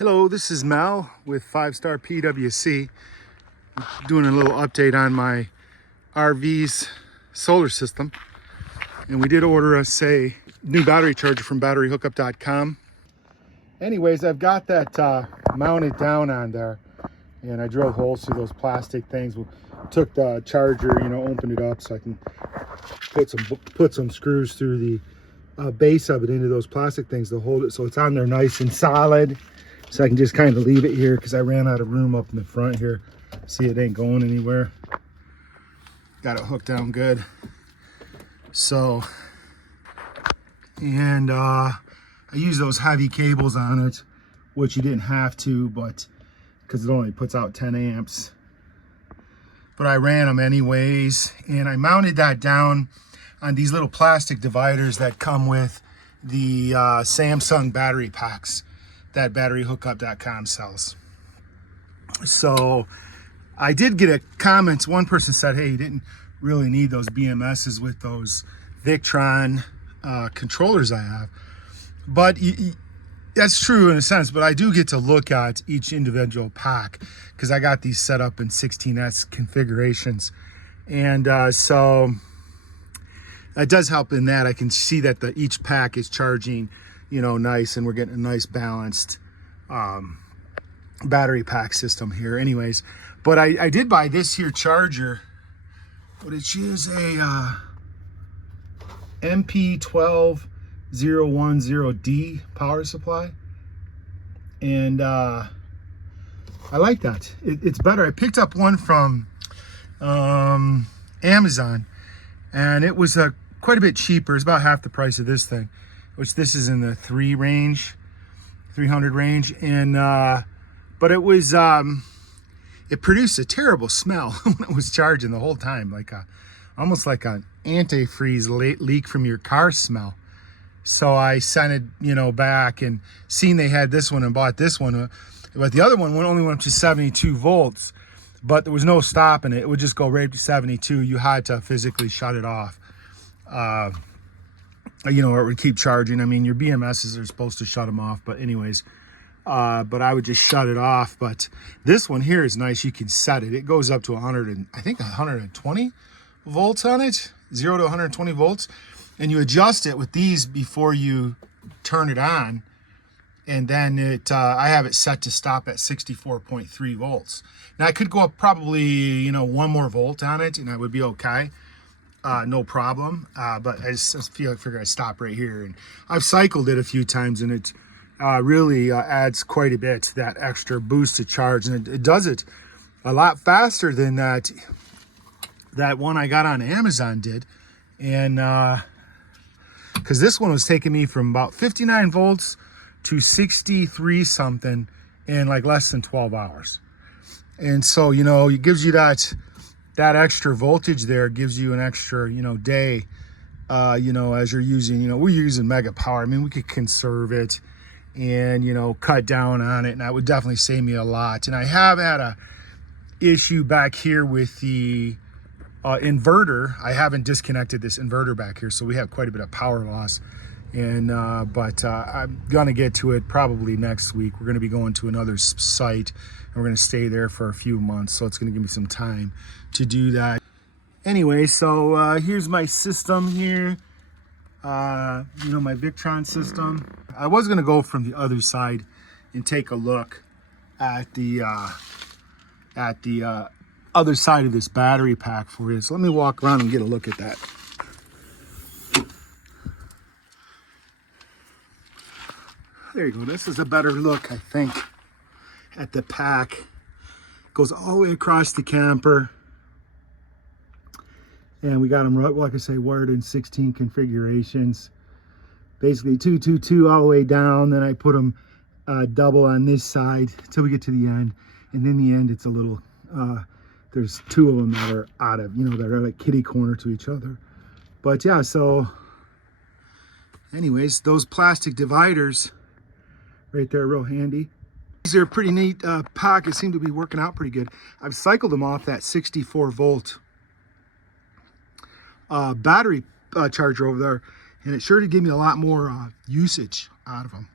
Hello, this is Mel with 5-Star PWC, doing a little update on my RV's solar system. And we did order us a new battery charger from batteryhookup.com. Anyways, I've got that mounted down on there, and I drilled holes through those plastic things. We took the charger, opened it up so I can put some screws through the base of it into those plastic things to hold it so it's on there nice and solid. So I can just kind of leave it here because I ran out of room up in the front here. See, it ain't going anywhere. Got it hooked down good. So, and I use those heavy cables on it, which you didn't have to, but because it only puts out 10 amps. But I ran them anyways, and I mounted that down on these little plastic dividers that come with the Samsung battery packs that batteryhookup.com sells. So I did get a comment. One person said, hey, you didn't really need those BMSs with those Victron controllers I have. But that's true in a sense, but I do get to look at each individual pack because I got these set up in 16S configurations. And so it does help in that I can see that each pack is charging nice, and we're getting a nice balanced battery pack system here anyways. But I did buy this here charger, but it is a MP12010D power supply, and I like that. It's better. I picked up one from Amazon, and it was quite a bit cheaper. It's about half the price of this thing, which this is in the 300 range. And but it was it produced a terrible smell when it was charging the whole time, like almost like an antifreeze leak from your car smell. So I sent it back and seen they had this one and bought this one, but the other one only went up to 72 volts, but there was no stopping it. It would just go right to 72. You had to physically shut it off, or it would keep charging. I mean, your BMSs are supposed to shut them off, but anyways, but I would just shut it off. But this one here is nice. You can set it. It goes up to 120 volts on it, 0 to 120 volts. And you adjust it with these before you turn it on. And then I have it set to stop at 64.3 volts. Now I could go up probably, 1 more volt on it and I would be okay. No problem. But I just figure I stop right here. And I've cycled it a few times, and it really adds quite a bit, that extra boost to charge. And it does it a lot faster than that one I got on Amazon did. And because this one was taking me from about 59 volts to 63 something in like less than 12 hours. And so, it gives you that extra voltage there, gives you an extra, day, as you're using, we're using mega power. I mean, we could conserve it and, cut down on it, and that would definitely save me a lot. And I have had a issue back here with the inverter. I haven't disconnected this inverter back here, so we have quite a bit of power loss. And but I'm gonna get to it probably next week. We're gonna be going to another site, and we're gonna stay there for a few months, so it's gonna give me some time to do that. Anyway, so here's my system here. My Victron system. I was gonna go from the other side and take a look at the other side of this battery pack for you. So let me walk around and get a look at that. There you go. This is a better look, I think, at the pack. Goes all the way across the camper. And we got them, like I say, wired in 16 configurations. Basically 222 all the way down. Then I put them double on this side till we get to the end. And in the end, it's a little, there's 2 of them that are out of, that are like kitty corner to each other. But yeah, so anyways, those plastic dividers right there, real handy. These are a pretty neat pack. It seemed to be working out pretty good. I've cycled them off that 64 volt battery charger over there, and it sure did give me a lot more usage out of them.